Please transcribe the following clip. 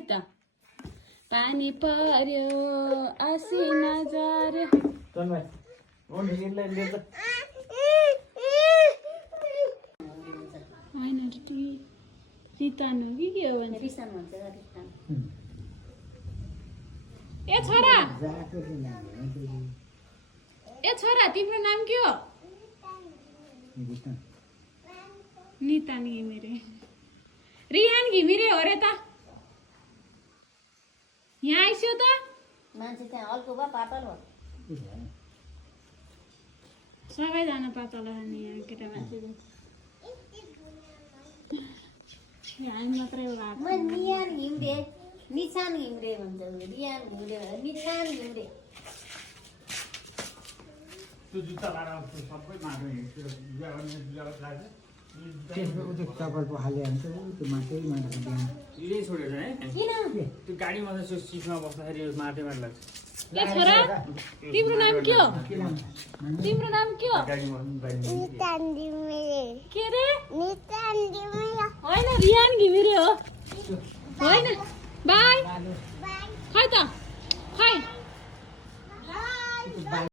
खै त पानी पर्यो आसिना झर्यो होइन रितान हो कि के हो भने ए छोरा तिम्रो नाम के हो नितान घिमिरे रिहान घिमिरे हो रे त यहाँ आइस्यो त मान्छे त्यहाँ हल्को भयो पातल भयो सबैजना पातल खाने यहाँ केटा मान्छे हामी मात्रै म नियान घिम्रे निछान घिम्रे भन्छ रियान घिम्रे निछान घिम्रे त्यो जुत्ता लाएर सबै माटो हिँड्छ त्यसमा उतै चप्पल हाल्यो भने चाहिँ त्यो माटै माटो बिहान यही छोडेर है किन त्यो गाडीमा चाहिँ सिटमा बस्दाखेरि माटै माटो लाग्छ ए छोरा तिम्रो नाम के हो तिम्रो नाम के हो गाडीमा के रे होइन रिहान घिमिरे हो होइन बाई खै त